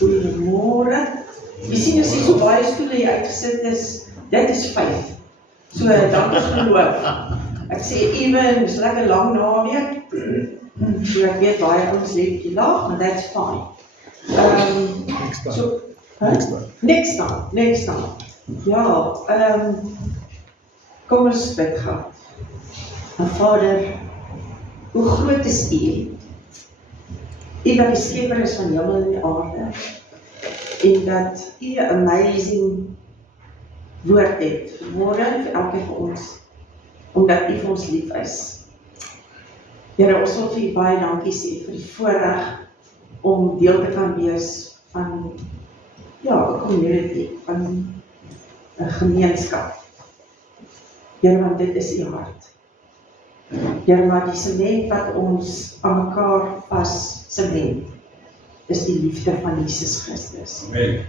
Goeiemôre. Jy sien as jy so baie stoele hier uitgesit is, dit is faith. So, dan is geloof. Ek sê even, dis lekker lang naweek, so ek weet baie ons leef die lag, maar that's fine. Next time. Ja, kom ons bid gaan. Vader, hoe groot is U? U wat die skepper is van hemel en die aarde, en dat U 'n amazing woord het, vanmorgen vir elke van ons, omdat U vir ons lief is. Here, ons wil vir U baie dankie sê vir die voorreg om deel te kan wees van 'n community, van 'n gemeenskap. Here, want dit is U hart. Here, maar die sement wat ons aan mekaar vas sement, is die liefde van Jesus Christus. Amen.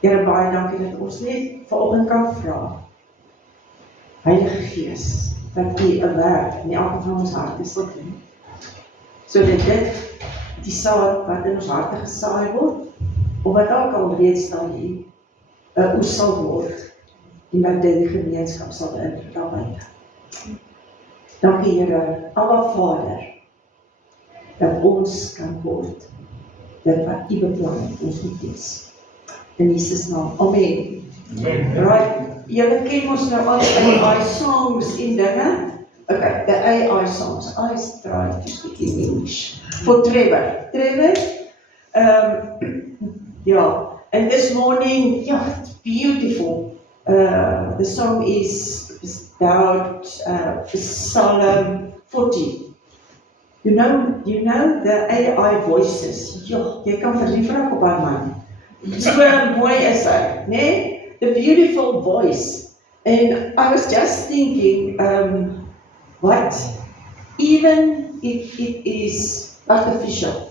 Here, baie dankie dat ons net vanoggend kan vra, Heilige Gees, dat U 'n werk in elke van ons harte sal doen, sodat dit die saad wat in ons harte gesaai word, of wat dalk al reeds daar lê, 'n oes sal word, en dat dit die gemeenskap sal beïnvloed. Dankie Here, Abba Vader, dat ons kan word, dit wat U beplan het, ons moet wees. In Jesus naam, amen. Right, julle ken ons nou al die AI songs en dinge. Okay, the AI songs. I try to speak in English. For Trevor. Yeah, and this morning, it's beautiful. The song is about Psalm 40. You know the AI voices. Jy kan verlief raak op haar man. So mooi is hy, né? The beautiful voice. And I was just thinking, what? Even if it is artificial,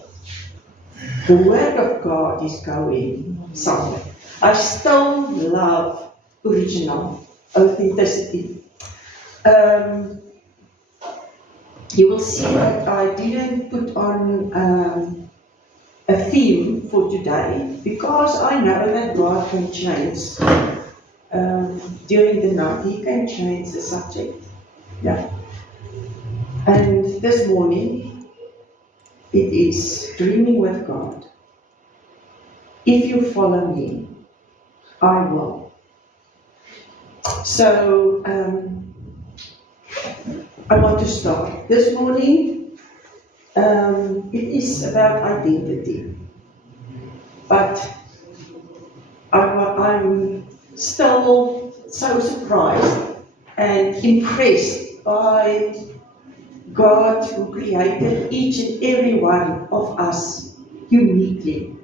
the word of God is going somewhere. I still love original, authenticity. You will see that I didn't put on a theme for today, because I know that God can change during the night. He can change the subject. Yeah. And this morning, it is dreaming with God. If you follow me, I will. So, I want to start. This morning, it is about identity, but I'm still so surprised and impressed by God who created each and every one of us uniquely.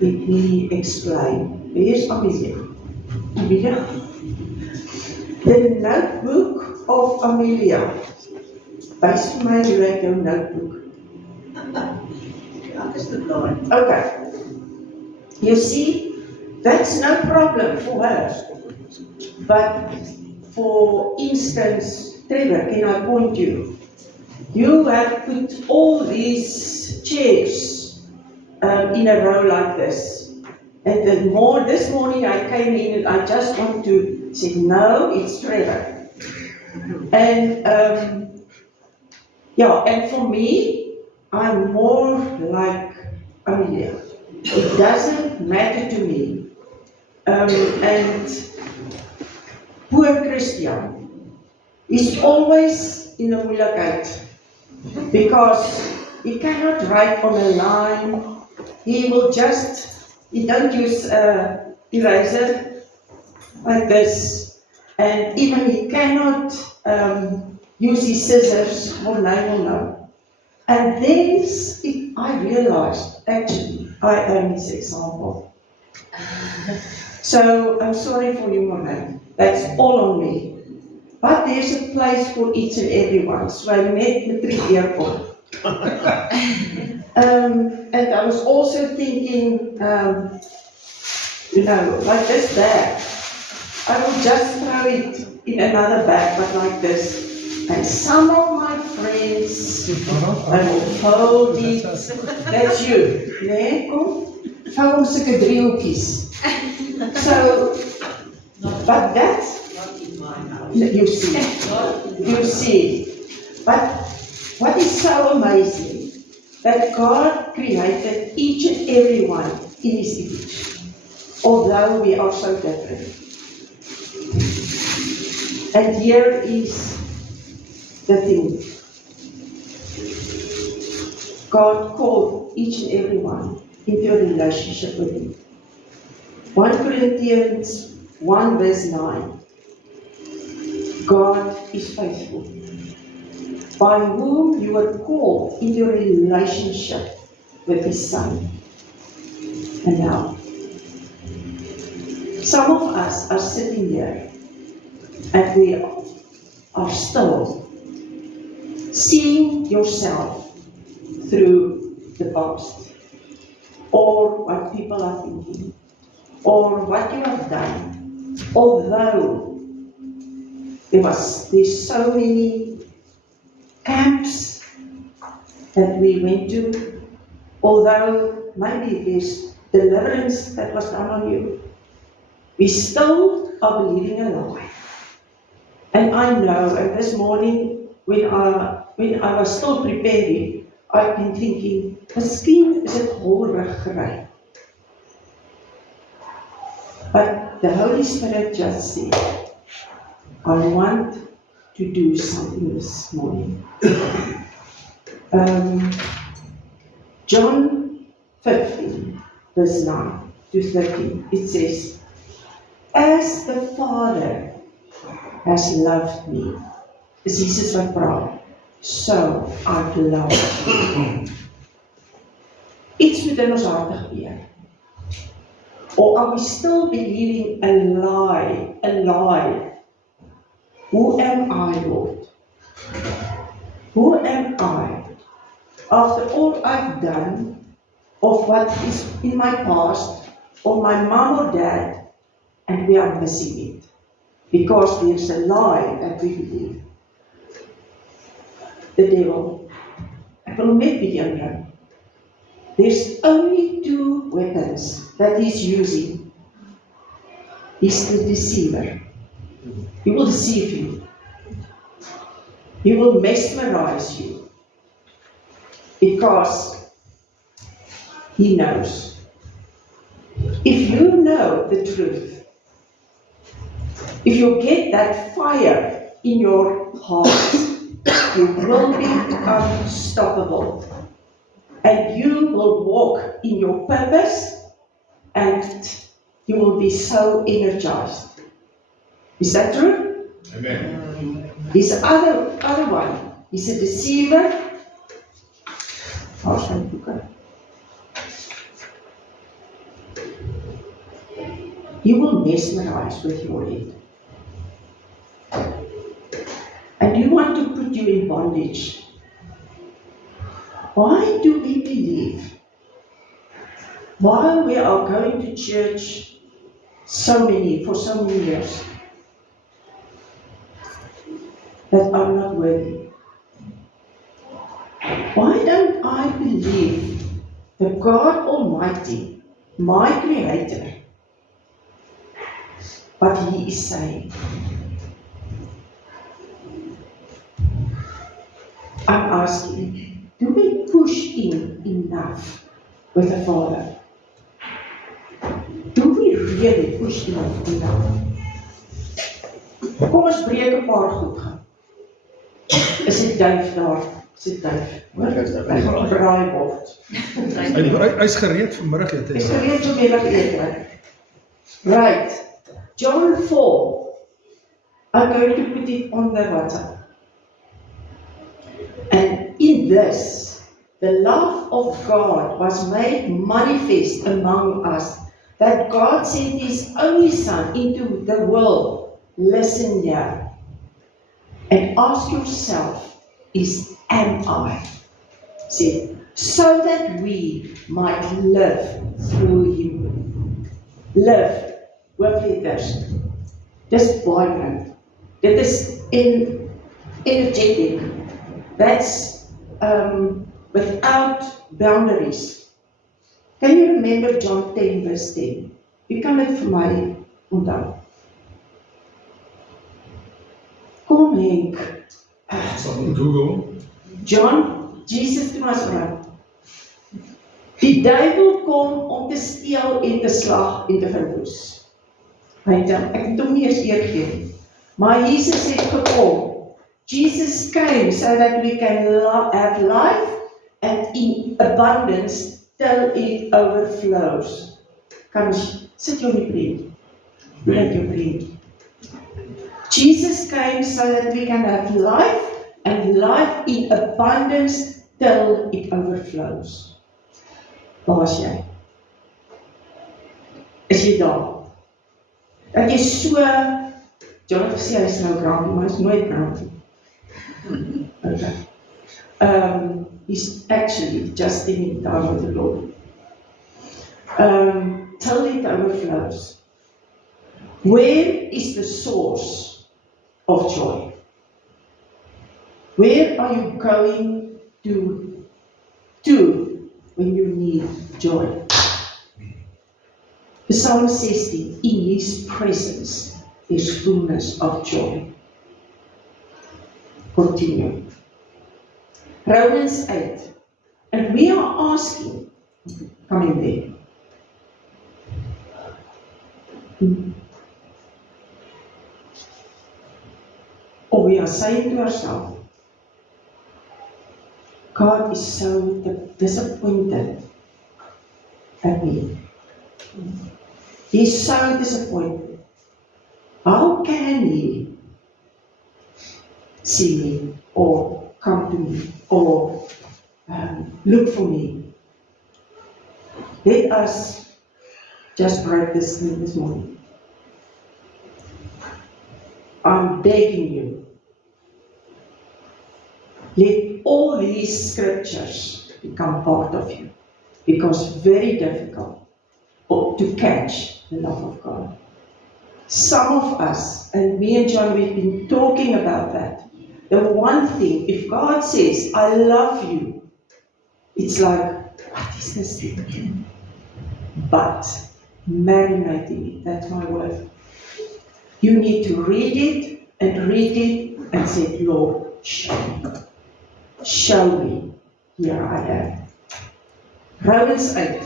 Let me explain. Here's Amelia. Amelia? The notebook of Amelia. Wys vir my hoe lyk jou notebook. Is the blind. Okay. You see, that's no problem for her. But for instance, Trevor, can I point you? You have put all these chairs in a row like this. And this morning I came in and I just want to say, no, it's Trevor. And and for me, I'm more like Amelia. It doesn't matter to me. And poor Christian is always in a moeilijkheid, because he cannot write on a line. He don't use eraser like this, and even he cannot use his scissors for no. And then I realized, actually, I am his example. So I'm sorry for you, Mama. That's all on me. But there's a place for each and every one. So I met Matriek Airport. And I was also thinking, like this bag. I will just throw it in another bag, but like this. And some of my friends, I will fold it. That's you. Nee, kom. vou hom sulke driehoekies. So, but that's, Not in my house. you see, Not in you see. But what is so amazing, that God created each and every one in His image, although we are so different. And here is the thing. God called each and every one into a relationship with Him. 1 Corinthians 1 verse 9. God is faithful, by whom you were called into a relationship with His Son. And now, some of us are sitting here and we are still seeing yourself through the past, or what people are thinking, or what you have done, although there's so many camps that we went to, although maybe there's deliverance that was done on you, we still are believing a lie. And I know, and this morning when I was still preparing, I've been thinking, miskien is dit holriggery. But the Holy Spirit just said, I want to do something this morning. John 15, verse 9 to 13, it says, as the Father has loved me, is Jesus wat praat, so I've loved you. Iets moet in ons harte gebeur. Or are we still believing a lie, a lie? Who am I, Lord? Who am I? After all I've done, of what is in my past, or my mom or dad, and we are missing it. Because there's a lie that we believe. The devil, ek wil hom net bietjie inbring. There's only two weapons that he's using. He's the deceiver. He will deceive you. He will mesmerize you. Because he knows. If you know the truth, if you get that fire in your heart, you will be unstoppable. And you will walk in your purpose, and you will be so energized. Is that true? Amen. He's the other one. He's a deceiver. You will mesmerize with your head. And you want to put you in bondage. Why do we believe, while we are going to church for so many years, that are not worthy? Why don't I believe that God Almighty, my Creator, what He is saying? I'm asking, do we push in enough with the Father? Do we really push in enough? Kom ons breek 'n paar goed gaan. Is dit duif daar? Is dit duif? Ek gaan braai word. Hy's gereed vanmiddag het hy. Is gereed vir middag ete. Right. John 4. I'm going to put it on the WhatsApp. And in this, the love of God was made manifest among us, that God sent His only Son into the world. Listen here. And ask yourself, am I? See, so that we might live through Him. Live with letters. Just vibrant. Dit is energetic. That's without boundaries. Can you remember John 10 verse 10? Wie kan dit vir my onthou? Kom Henk. Sal moet Google. John, Jesus toe was vrou. Die duiwel kom om te steel en te slag en te verwoes. Hy dink, ek het hom nie eens eer gegee nie. Maar Jesus het gekom. Jesus came so that we can have life and in abundance till it overflows. Kan ons, sit jou in die prent. Bring jou prent. Jesus came so that we can have life and life in abundance till it overflows. Waar is jy? Is jy daar? Dat jy so, John het gesê, hy is nou grumpy, maar hy is nooit grumpy. Okay. He's actually just spending time with the Lord. Till it overflows. Where is the source of joy? Where are you going to when you need joy? Psalm 16, in His presence is fullness of joy. Continue. Romans 8, and we are asking, coming there. Or we are saying to ourselves, God is so disappointed at me. He's so disappointed. How can He see me or come to me or look for me? Let us just break this thing this morning. I'm begging you. Let all these scriptures become part of you, because it's very difficult to catch the love of God. Some of us, and me and John, we've been talking about that. The one thing, if God says, I love you, it's like, what is this thing? But marinating it, that's my word. You need to read it and say, Lord, show me. Show me, here I am. Romans 8.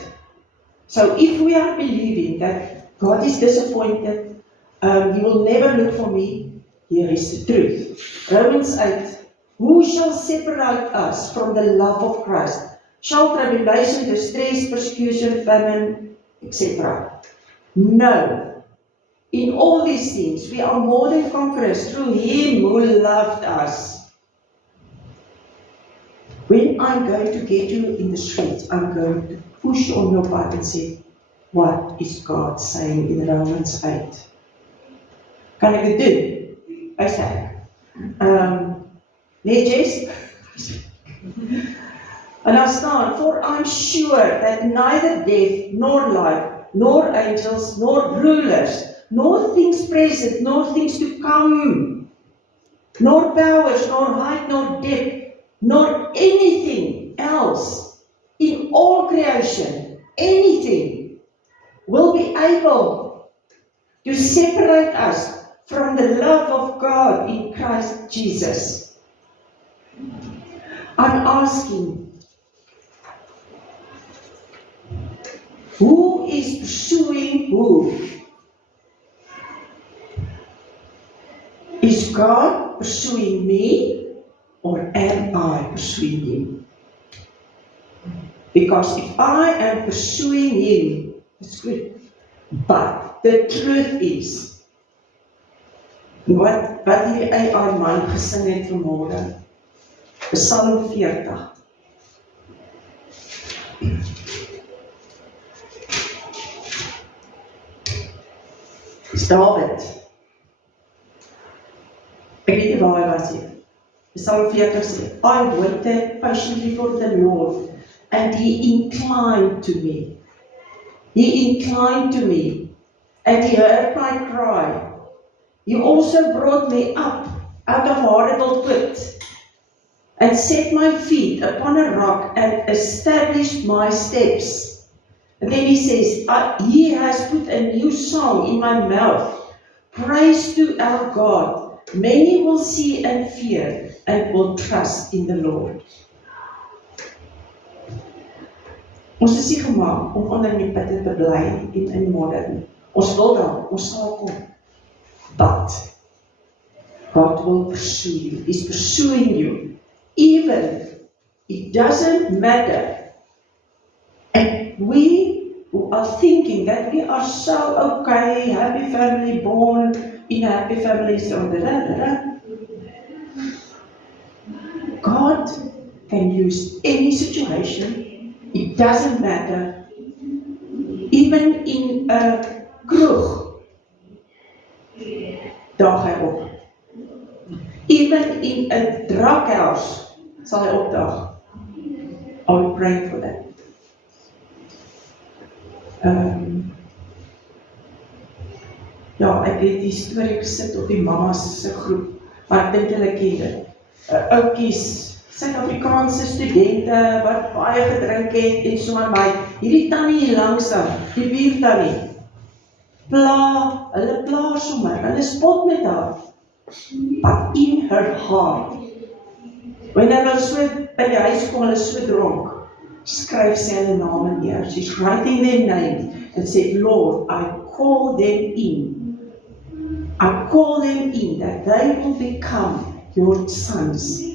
So if we are believing that God is disappointed, He will never look for me, here is the truth. Romans 8. Who shall separate us from the love of Christ? Shall tribulation, distress, persecution, famine, etc.? No. In all these things, we are more than conquerors through Him who loved us. When I'm going to get you in the streets, I'm going to push on your butt and say, what is God saying in Romans 8? Kan ek dit doen? Hy sê, nee Jess? En dan staan, for I'm sure that neither death, nor life, nor angels, nor rulers, nor things present, nor things to come, nor powers, nor height, nor depth, nor anything else in all creation, anything, will be able to separate us from the love of God in Christ Jesus. I'm asking, who is pursuing who? Is God pursuing me? Or am I pursuing Him? Because if I am pursuing Him, it's good. But the truth is, wat die AI man gesing het vanmorgen, Psalm 40. Is David. Ek weet nie waar hy was hier. Psalm 40 says, I waited patiently for the Lord, and He inclined to me. He inclined to me, and He heard my cry. He also brought me up out of horrible pit, and set my feet upon a rock, and established my steps. And then he says, He has put a new song in my mouth. Praise to our God. Many will see and fear and will trust in the Lord. Ons is nie gemaak om onder die putte te bly en in modder nie. Ons wil dan, ons sal kom. But God will pursue you. He's pursuing you. Even it doesn't matter. And we who are thinking that we are so okay, happy family, born in a happy family, so God can use any situation. It doesn't matter. Even in a kroeg, daag hy op. Even in a drug house, sal hy opdaag. I'll pray for that. Ja, ek het die storie gesit op die mamas se groep, maar ek dink julle ken dit. Oukies, Suid-Afrikaanse studente wat baie gedrink het en so aan my. Hierdie tannie hier langs dan, die buurtannie, hulle pla sommer, hulle spot met haar. But in her heart, when hulle so by die huis kom, hulle so dronk, skryf sy hulle name neer. She's writing their names and said, Lord, I call them in. I call them in that they will become your sons.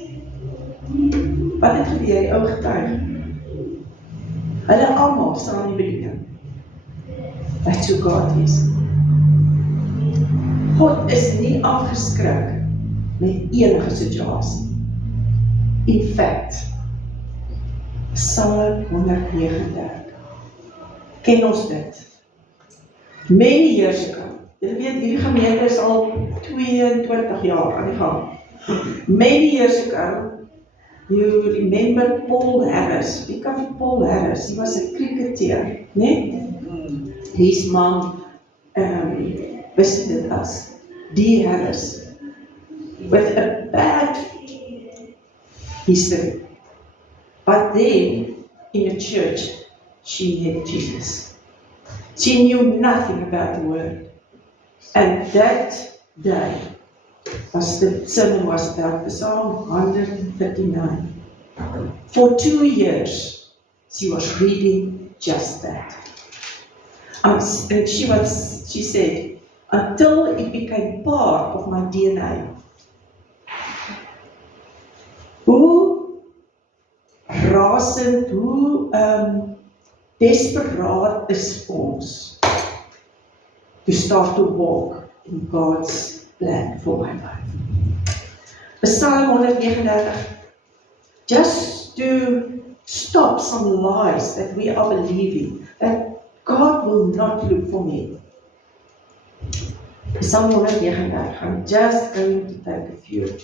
Wat het gebeur, die ou getuig? Hulle almal staan in die bediening. That's who God is. God is nie afgeskrik met enige situasie. In fact, Psalm 139. Ken ons dit? Many years ago. Julle weet, hierdie gemeente is al 22 jaar aan die gang. Many years ago, you remember Paul Harris. Wie kan vir Paul Harris? He was a cricketer, né? His mom visited us, D. Harris, with a bad history. But then, in the church, she met Jesus. She knew nothing about the word. And that day, the sermon was about Psalm 139. For 2 years, she was reading just that. And she said, until it became part of my DNA. Hoe rasend, hoe desperaat is ons to start to walk in God's plan for my life. Psalm 139, just to stop some lies that we are believing, that God will not look for me. Psalm 139, I'm just going to take a few.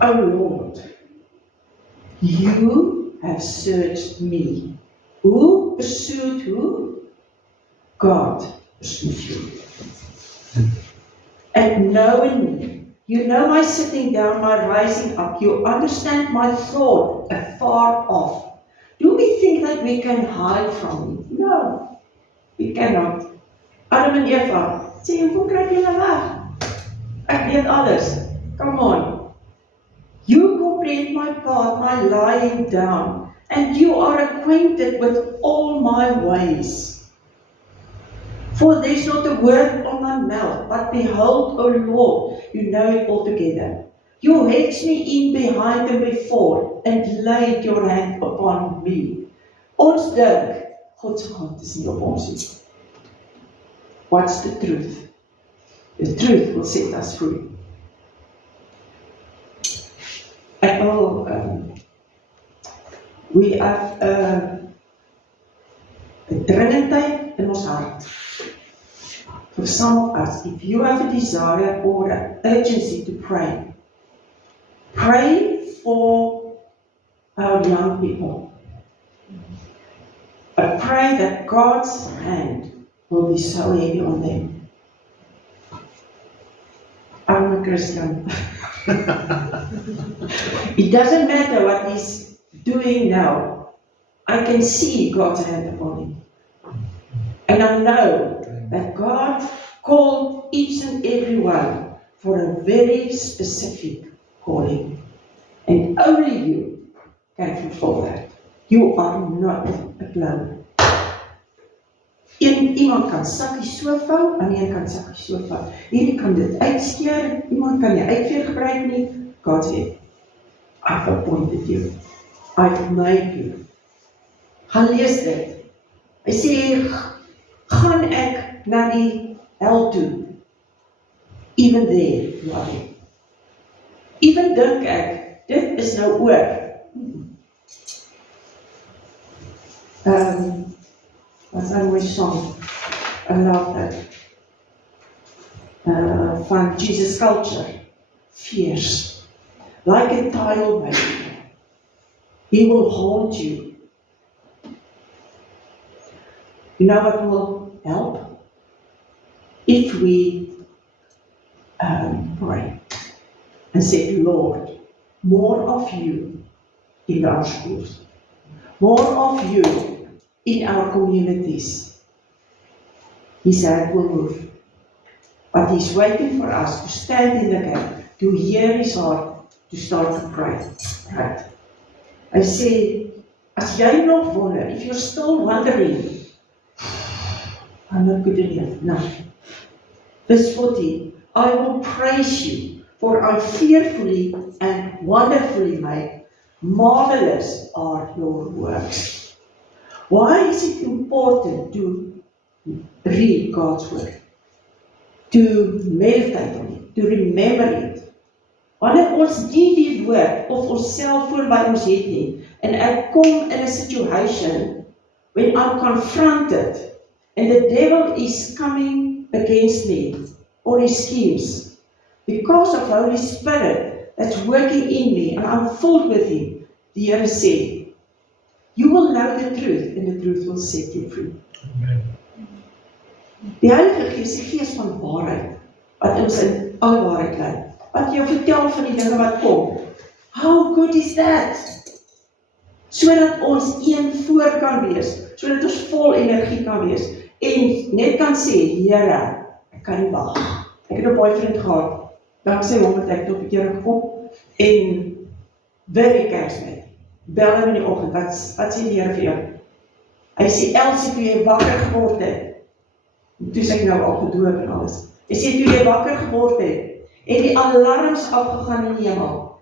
Oh Lord, you have searched me. Who pursued who? God pursued you. And knowing me, you know my sitting down, my rising up. You understand my thought afar off. Do we think that we can hide from you? No, we cannot. Adam en Eva, sê, hoe kry julle weg? Ek weet alles. Come on. You comprehend my path, my lying down, and you are acquainted with all my ways. For there is not a word on my mouth, but behold, O Lord, you know it altogether. You hedged me in behind and before, and laid your hand upon me. Ons dink, God se hand is nie op ons nie. What's the truth? The truth will set us free. We have a dringendheid in ons hart. For some of us, if you have a desire or an urgency to pray, pray for our young people. But pray that God's hand will be so heavy on them. I'm a Christian. It doesn't matter what his doing now, I can see God's hand upon him. And I know that God called each and every one for a very specific calling. And only you can fulfill that. You are not alone. Iemand kan sakkie so vou, aan die een kant sakkie so vou. Hierdie kan dit uitskeer, iemand kan nie uitveer gebruik nie. God sê, I've appointed you. I've made you. Gaan lees dit. Hy sê, gaan ek na die hel toe. Even there, you are there. Even dink ek, dit is nou oor. What's that my song? I love that. Van Jesus Culture. Fierce. Like a tile maker. He will hold you. You know what will help? If we pray and say, Lord, more of you in our schools. More of you in our communities. His hand will move. But he's waiting for us to stand in the gap, to hear his heart, to start to pray. Right? I say, as jy nog wonder, if you're still wondering, I'm not good enough. No. Verse 40, I will praise you, for I'm fearfully and wonderfully made. Marvelous are your works. Why is it important to read God's word? To meditate on it, to remember it. Wanneer ons nie die woord of onsself voor by ons het nie, en ek kom in a situation when I'm confronted and the devil is coming against me or his schemes, because of Holy Spirit that's working in me and I'm filled with him, die Here sê, you will know the truth and the truth will set you free. Amen. Die Heilige Gees, die Gees van waarheid, wat ons in alle waarheid lei, wat jou vertel van die dinge wat kom. How good is that? Sodat ons een voor kan wees, sodat ons vol energie kan wees, en net kan sê, Here, ek kan nie wag. Ek het 'n boyfriend gehad, dankzij hom het ek tot die Here gekom, en very Kersfees. Bel hem in die oggend, wat sê die Here vir jou? Hy sê, Elsie, toe jy wakker geword het, toe sê ek nou al gedoop en alles, hy sê, toe jy wakker geword het, en die alarms afgegaan in die hemel,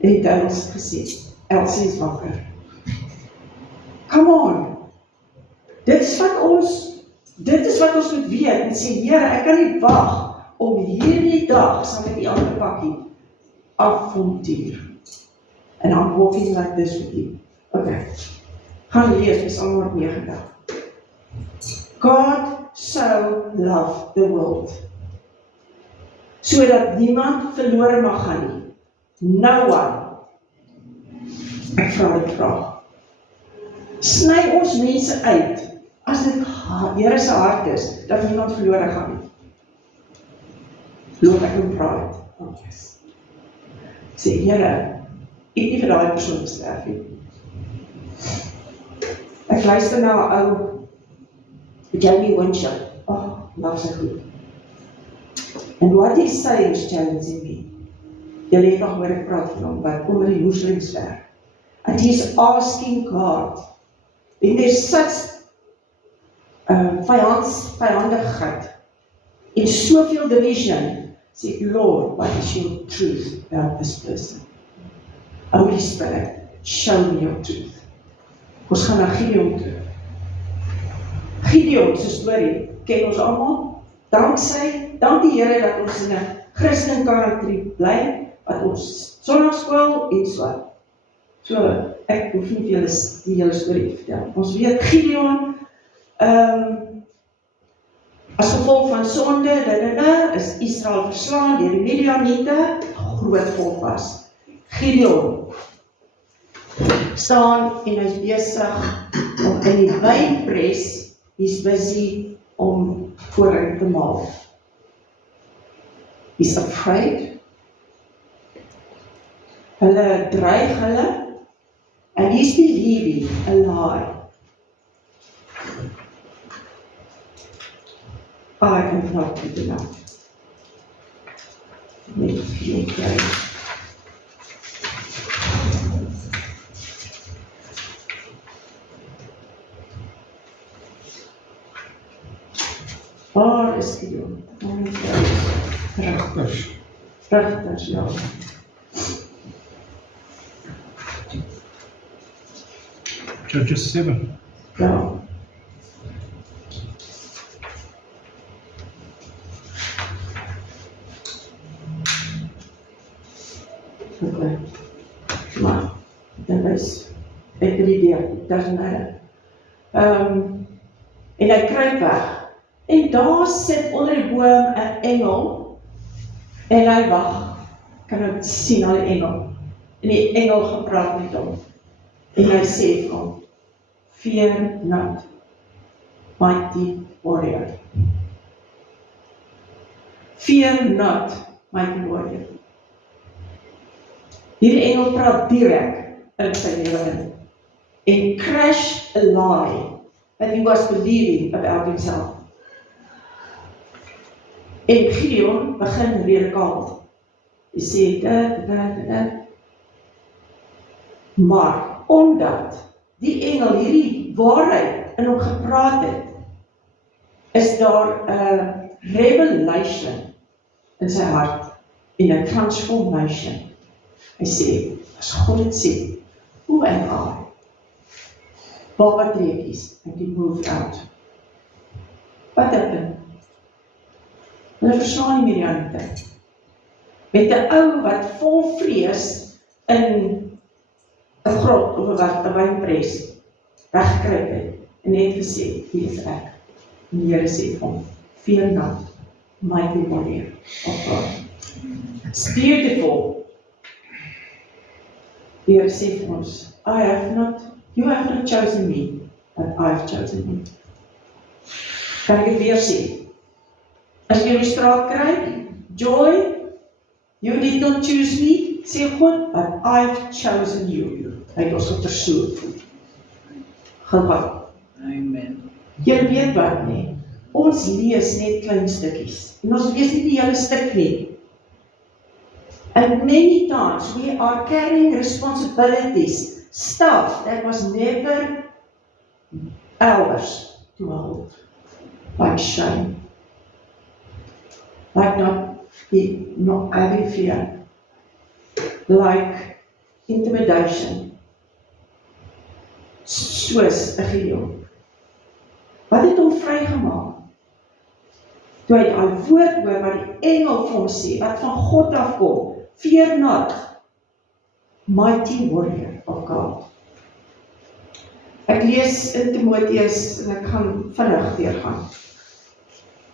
en die duivels gesê, Elsie is wakker. Come on! Dit is wat ons moet weet, en sê, Here, ek kan nie wag, om hierdie dag, sal ek die ander pakkie, affonteer. And I'm walking like this with you. Okay. Gaan lees, Psalm 190. God so loved the world. Sodat niemand verlore mag gaan nie. No one. Ek vra die vraag. Sny ons mense uit, as dit Here se hart is, dat niemand verlore gaan nie. Lord, ek moet praat. Oh yes. Sê, Here, ek nie vir daai persoon gesterf nie. Ek luister na 'n ou, Jamie Winchell. Oh, love sy goed. And what he's saying is challenging me. Julle het nog hoor ek praat van hom, wat onder die moslims werk. And he's asking God, when there's such vijandigheid, in soveel division, say, Lord, what is your truth about this person? Holy Spirit, show me your truth. Ons gaan na Gideon toe. Gideon se storie ken ons almal. Dank die Here dat ons in 'n Christen country bly, wat ons sonnaarskool en so. So, ek hoef nie die hele storie te vertel. Ons weet Gideon, as gevolg van sonde, is Israel verslaan deur die Midianiete, groot volk was. Gideon staan en hy is besig om in die wynpres, he's busy om koring te maal. He's afraid. Hulle dreig hulle, And he's believing a lie. I am not good enough. Net feel kry. Waar is Gideon? Regters, ja. Judges 7. Ja. Okay. Maar, dan is ek die idee, dat is my. En hy kruip weg. En daar sit onder die boom 'n engel, en hy wag, kan ek sien al die engel, en die engel gepraat met hom, en hy sê vir hom, fear not, mighty warrior. Fear not, mighty warrior. Hierdie engel praat direk in sy lewe in, and crash a lie that he was believing about himself. En Gideon begin redekaal. Hy sê dit. Maar omdat die engel hierdie waarheid in hom gepraat het, is daar 'n revelation in sy hart en 'n transformation. Hy sê, as God het sê, who am I? Baba kleedjies, and he moved out. Wat happened? Hulle verstaan nie meer die ander tyd. Met 'n ou wat vol vrees in 'n grot of 'n wynpres weggekruip het en net gesê, hier is ek. En die Here sê vir hom, fear not, mighty warrior of God. It's beautiful. Die Here sê vir ons, you have not chosen me, but I've chosen you. Kan ek dit weer sê? As jy die straat kry, joy, you did not choose me, sê God, but I've chosen you. Hy het ons gepersoon. Gewag. Amen. Jy weet wat nie, ons lees net klein stukkies, en ons lees nie die hele stuk nie. And many times we are carrying responsibilities, stuff that was never ours to hold, like shame. Like not having fear, like intimidation, soos 'n Gideon. Wat het hom vrygemaak? Toe hy daai woord hoor wat die engel vir hom sê, wat van God afkom, fear not, mighty warrior of God. Ek lees in Timoteus, en ek gaan vinnig deurgaan.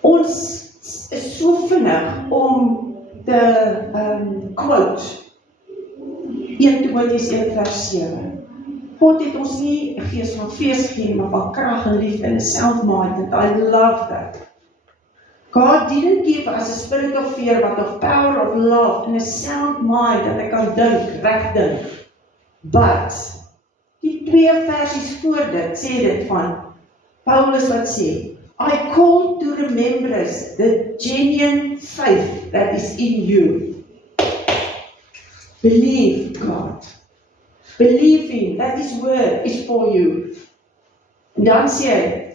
Ons is so vinnig om te quote 1 Timoteus 1 vers 7. God het ons nie 'n gees van vrees gegee, maar van krag en liefde en 'n sound mind, and I love that. God didn't give us a spirit of fear, but of power, of love, and a sound mind, dat ek kan dink, reg dink. But, die 2 versies voor dit, sê dit van, Paulus wat sê, I call to remembrance the genuine faith that is in you. Believe God. Believe Him, that His word is for you. En dan sê hy,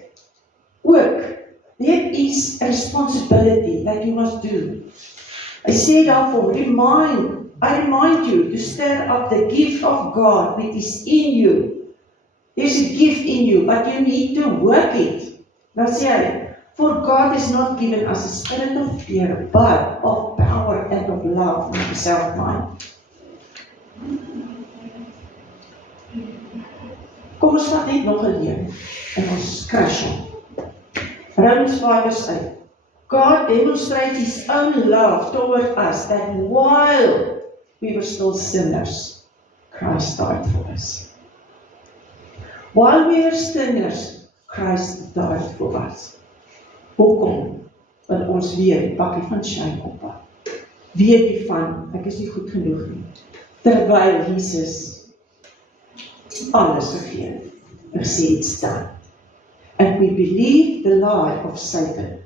ook, there is a responsibility that you must do. Hy sê daarvoor, I remind you to stir up the gift of God which is in you. There's a gift in you, but you need to work it. Dan sê hy, for God has not given us a spirit of fear, but of power and of love and of self-mind. Kom ons vat net nog 'n leuen en ons crash hom. Romans 5 vers 8. God demonstrates His own love toward us, that while we were still sinners, Christ died for us. While we were sinners, Christ died for us. Hoekom? Want ons weer die pakkie van shame op. Weer die van, ek is nie goed genoeg nie. Terwyl Jesus alles gegee en gesê it's done. And we believe the lie of Satan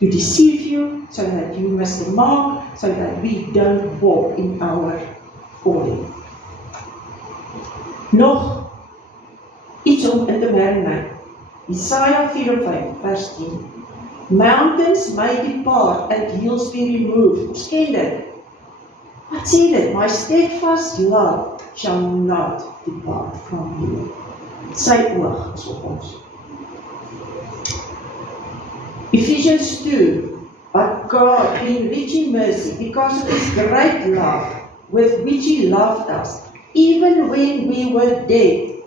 to deceive you so that you miss the mark, so that we don't walk in our calling. Nog iets om in te marinate. Jesaja 4:5 vers 10. Mountains may depart and hills be removed. Ons ken dit. Wat sê dit? My steadfast love shall not depart from you. Sy oog is op ons. Ephesians 2, but God, being rich in mercy, because of His great love, with which He loved us, even when we were dead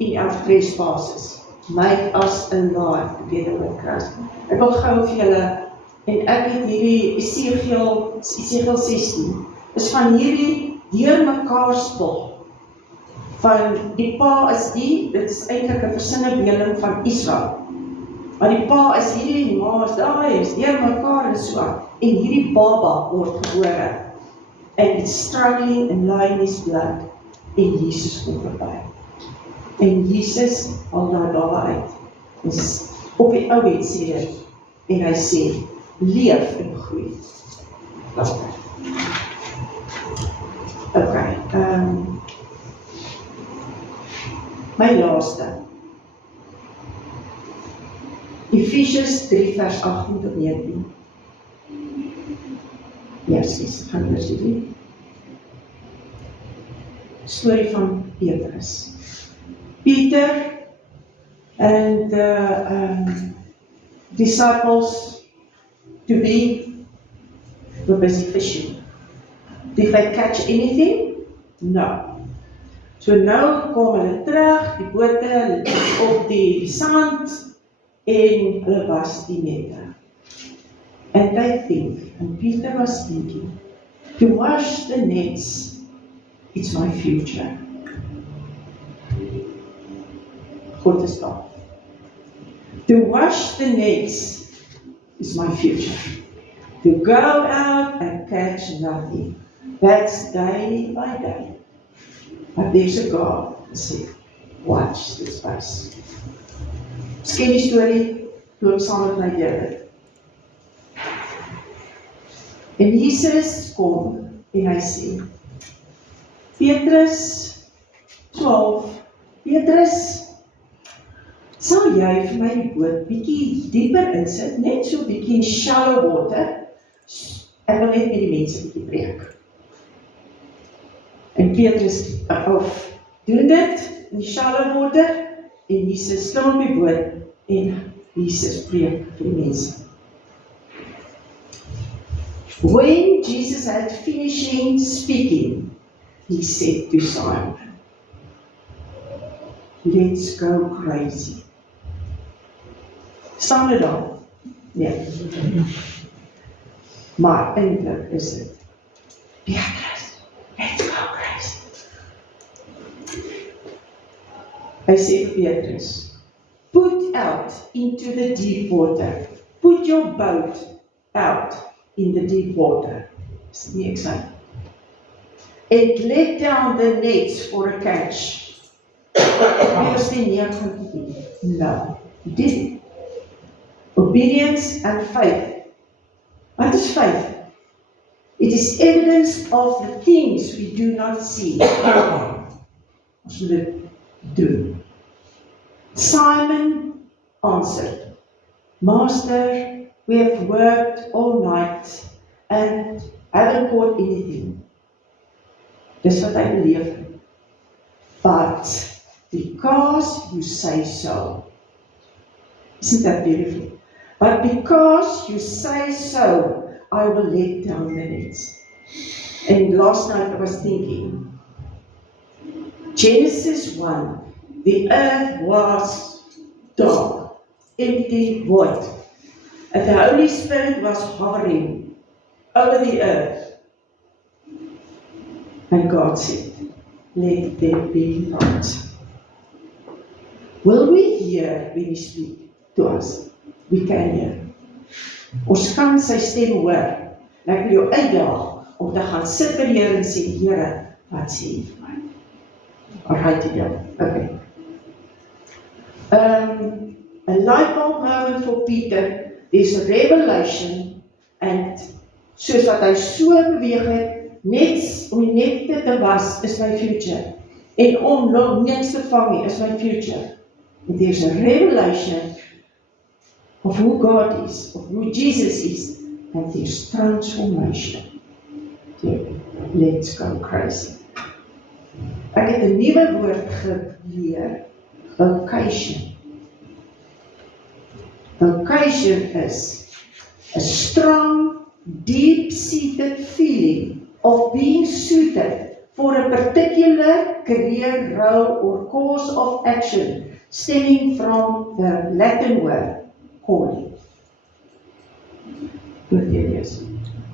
in our trespasses, made us alive together with Christ. Ek wil gou vir julle, en ek het hierdie Esegiel 16, is van hierdie deur mekaar spel, van die pa is dit is eintlik 'n versinnebeelding van Israel. Maar die pa is hierdie, die ma is daai, is deur mekaar en so, en hierdie baba word gebore, and it's struggling and lying His blood, en Jesus kom verby. En Jesus haal daai baba uit, is op die ou wet sê dit, en hy sê, leef en groei. Okay, my laaste, Ephesians 3 vers 18 tot 19. Yes, gaan eers die storie van Petrus. Peter and the disciples to be were busy fishing. Did they catch anything? No. So nou kom hulle terug, die bote op die sand, en hulle was die nette. And they think, and Peter was thinking, to wash the nets, it's my future. God is daar. To wash the nets is my future. To go out and catch nothing. That's day by day. But there's a God who said, watch this space. Ken die storie, loop saam met my deur dit. En Jesus kom, en hy sê, Petrus, 12, Petrus, sal jy vir my die boot bietjie dieper insit, net so bietjie in shallow water, ek wil net met die mense bietjie preek. En Petrus, doen dit, in shallow water, en Jesus staan op die boot, en Jesus preek vir die mense. When Jesus had finishing speaking, He said to Simon, let's go crazy. Staan dit dan? Nee. Maar eintlik is dit, Petrus, let's go crazy. Hy sê vir Petrus, put out into the deep water. Put your boat out in the deep water. Is dit nie exciting? And let down the nets for a catch. Petrus sê nee, ek gaan dit doen. No, he did it. Obedience and faith. What is faith? It is evidence of the things we do not see. Ons moet dit doen. Simon answered, Master, we have worked all night and haven't caught anything. Dis wat hy beleef het. But because you say so. Isn't that beautiful? But because you say so, I will let down the nets. And last night I was thinking, Genesis 1, the earth was dark, empty, void. And the Holy Spirit was hovering over the earth. And God said, let there be light. Will we hear when He speaks to us? We can hear. Ons kan sy stem hoor. En ek wil jou uitdaag om te gaan sit by die Here en sê, Here, wat sê jy vir my? Alright, okay. A light bulb moment for Peter is a revelation, and soos wat hy so beweeg het, net om net te was is my future, en om nog niks te vang nie is my future. And there's a revelation of who God is, of who Jesus is, and there's transformation. So, let's go crazy. Ek het 'n nuwe woord geleer, vocation. Vocation is a strong, deep-seated feeling of being suited for a particular career, role, or course of action stemming from the Latin word calling.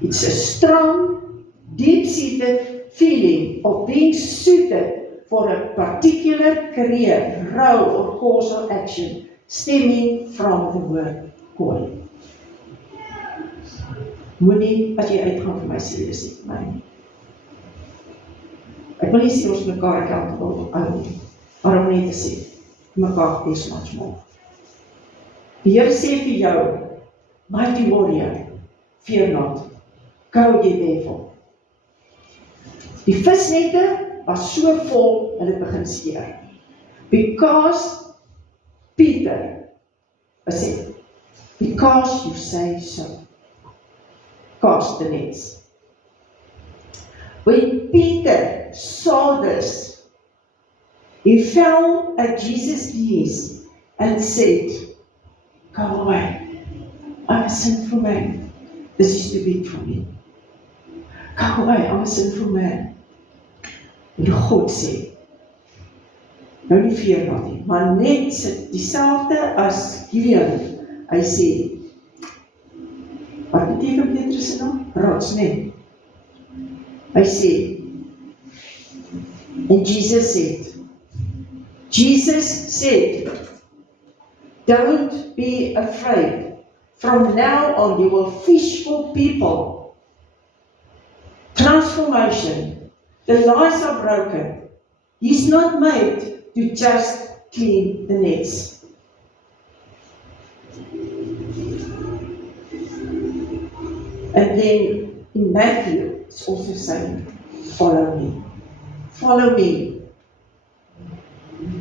It's a strong, deep-seated feeling of being suited for a particular career, role, or course of action stemming from the word calling. Moenie as jy uitgaan vir my serieus nie, vir my nie. Ek wil nie sê ons mekaar accountable hou nie, maar om net te sê, mekaar is much more. Die Here sê vir jou, mighty warrior, fear not, go ye therefore. Die visnette was so vol, hulle begin skeer. Because Peter said, because you say so, cast the nets. When Peter saw this, he fell at Jesus' knees and said, go away, I'm a sinful man. This is too big for me. Go away, I'm a sinful man. En God sê, nou nie fear not nie, maar net sit dieselfde as Gideon. Hy sê, wat beteken Petrus se naam? Rots, nee. Hy sê, and Jesus said, don't be afraid. From now on you will fish for people. Transformation. The lies are broken. He's not made to just clean the nets. And then in Matthew, it's also saying, follow me. Follow me.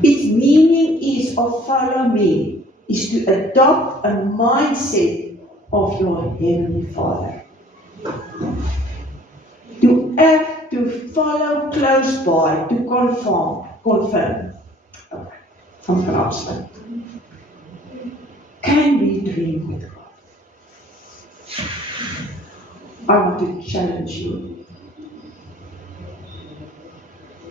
Its meaning is of follow me, is to adopt a mindset of your Heavenly Father. To act, to follow close by, to confirm. Okay, I'm going to ask. Can we dream with God? I want to challenge you.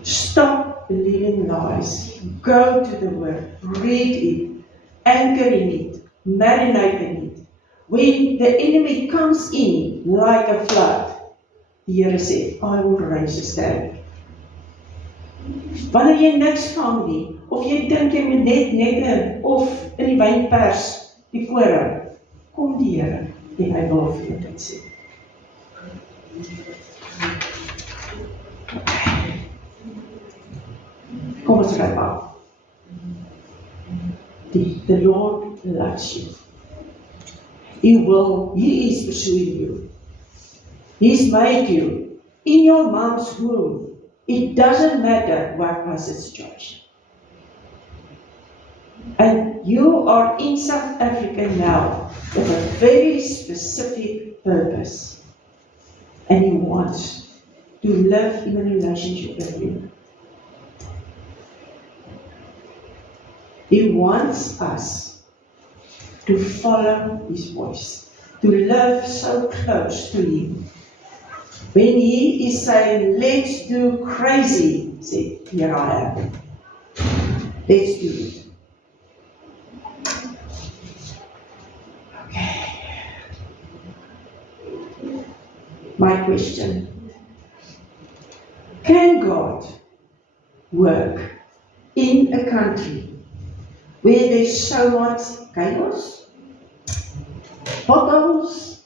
Stop believing lies. Go to the Word. Read it. Anchor in it. Marinate in it. When the enemy comes in like a flood, die Here sê, I will raise a stand. Wanneer jy niks vang nie, of jy dink jy moet net nette of in die wynpers die koring, kom die Here en hy wil vir jou dit sê. Kom ons ryk af. The Lord loves you. He is pursuing you. He's made you in your mom's womb. It doesn't matter what was the situation. And you are in South Africa now with a very specific purpose. And He wants to live in a relationship with you. He wants us to follow His voice, to live so close to Him. When He is saying, let's do crazy, say, here I am. Let's do it. Okay. My question. Can God work in a country where there's so much chaos, potholes,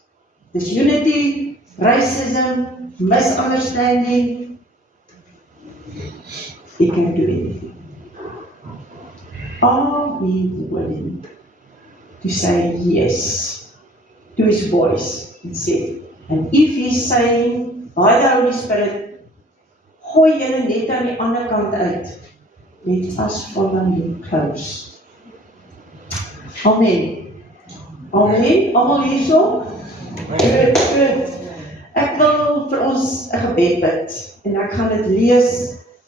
disunity, racism, misunderstanding? He can do anything. Are we willing to say yes to His voice and say, and if He's saying, by the Holy Spirit, gooi julle net aan die ander kant uit, let us follow Him close. Amen. Amen. Almal hierso? Goed, goed. Ek wil vir ons 'n gebed bid en ek gaan dit lees.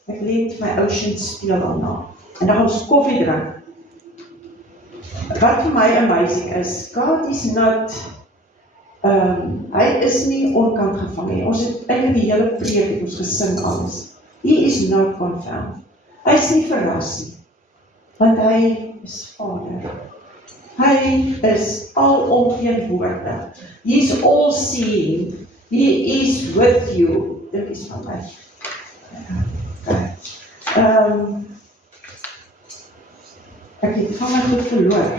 Ek let my Ocean speel daarna. En dan gaan ons koffie drink. Wat vir my amazing is, God is not, hy is nie onkant gevang nie. Ons het eintlik die hele preek het ons gesing alles. He is not confound. Hy is nie verras nie, want hy is Vader. Hy is alomteenwoordig. He is all seeing. He is with you. Dit is van my. Ek het van my goed verloor.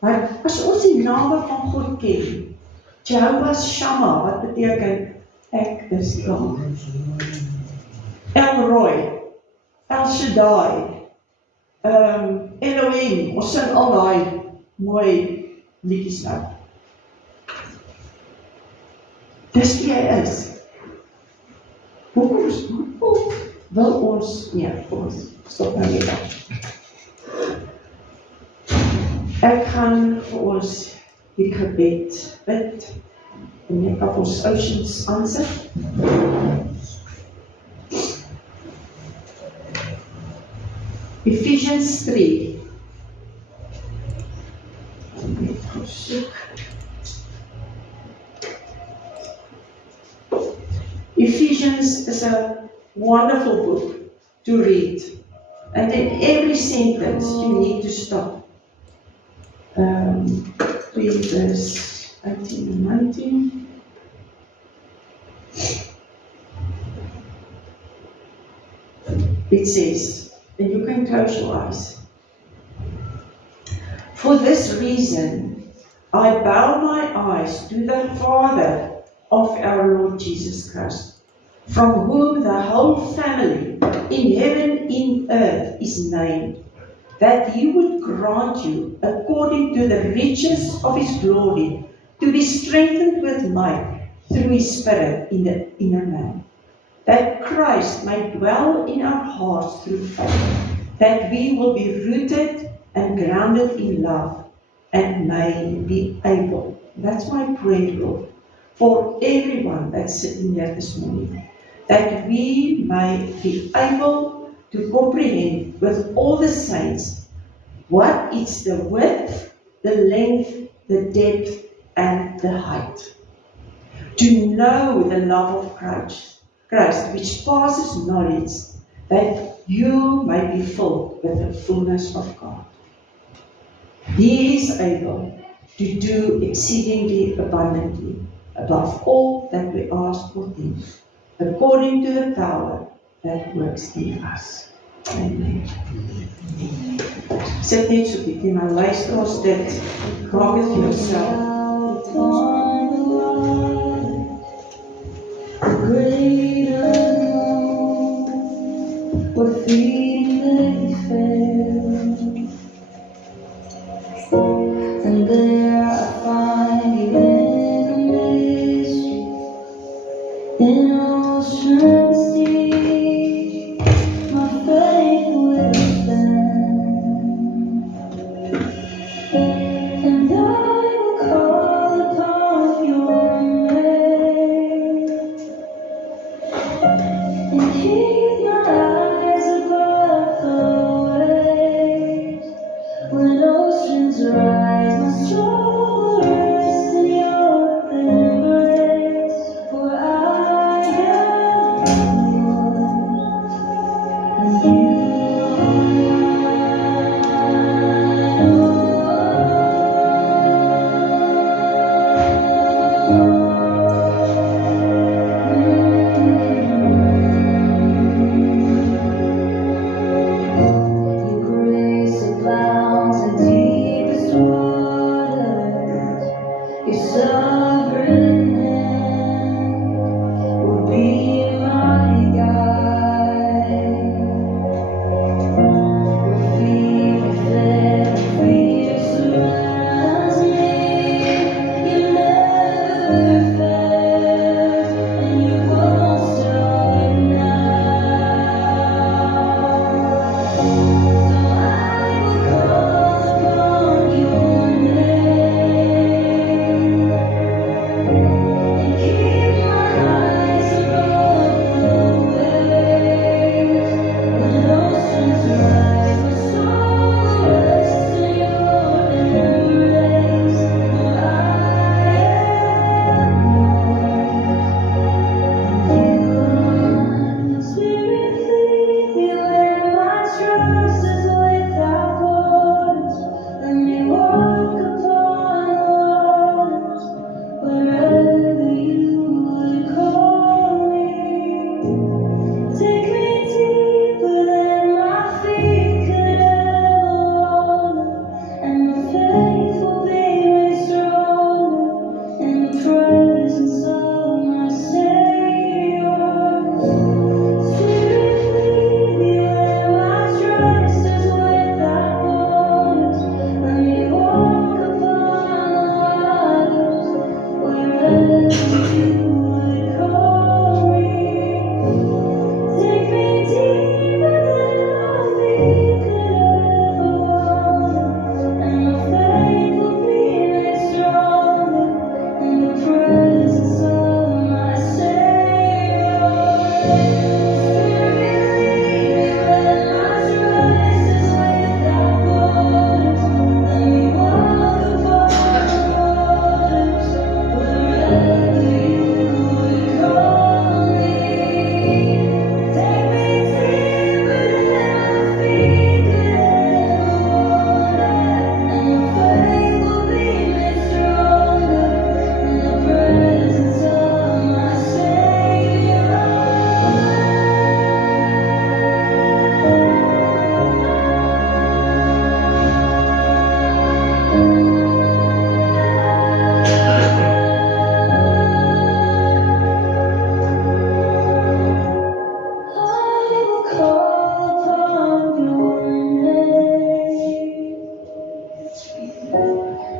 Maar as ons die name van God ken, Jehovah Shammah, wat beteken, ek is daar. El Roy, El Shaddai, Elohim, ons sing al daai mooi liedjies nou. Dis wie hy is. Hoekom wil ons, kom ons stop nou net af. Ek gaan vir ons hierdie gebed bid, en ek kan ons Oceans aansit. Ephesians 3. Ephesians is a wonderful book to read, and in every sentence you need to stop. Read verse 18 and 19. It says, and you can close your eyes. For this reason, I bow my eyes to the Father of our Lord Jesus Christ, from whom the whole family in heaven and in earth is named, that He would grant you, according to the riches of His glory, to be strengthened with might through His Spirit in the inner man, that Christ may dwell in our hearts through faith, that we will be rooted and grounded in love, and may be able, that's my prayer, Lord, for everyone that's sitting here this morning, that we may be able to comprehend with all the saints what is the width, the length, the depth, and the height. To know the love of Christ, which passes knowledge, that you may be filled with the fullness of God. He is able to do exceedingly abundantly, above all that we ask or think, according to the power that works in us. Amen. Sit net so bietjie, maar luister ons dit, maak dit vir jouself. What feeling felt, and there I find you in the mystery, in ocean sea, my faith will stand, and I will call upon your name, and keep my eyes above the waves. When oceans rise, my soul will rest in your embrace. For I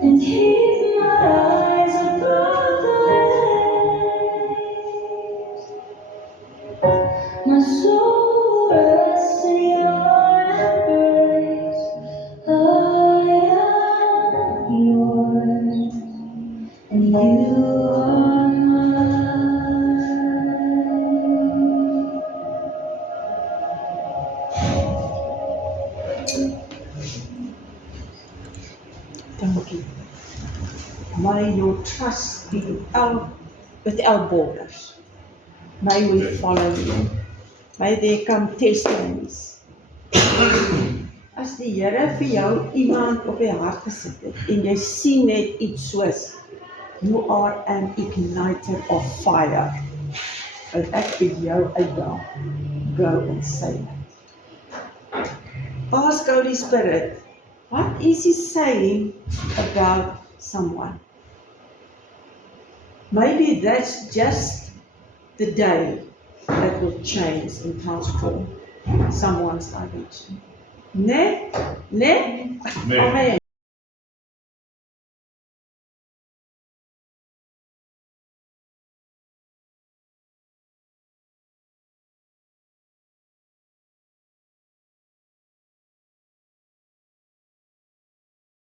And keep my eyes above the waves. My soul rests in your embrace. I am yours, and you are mine. Dankie. May your trust be without borders. May we follow you. May there come testimonies. As die Here vir jou iemand op die hart gesit het en jy sien net iets soos you are an igniter of fire. En ek vir jou uitdaag. Go and say it. Ask Holy Spirit, what is He saying about someone? Maybe that's just the day that will change and transform someone's direction. Ne? Nee. Amen.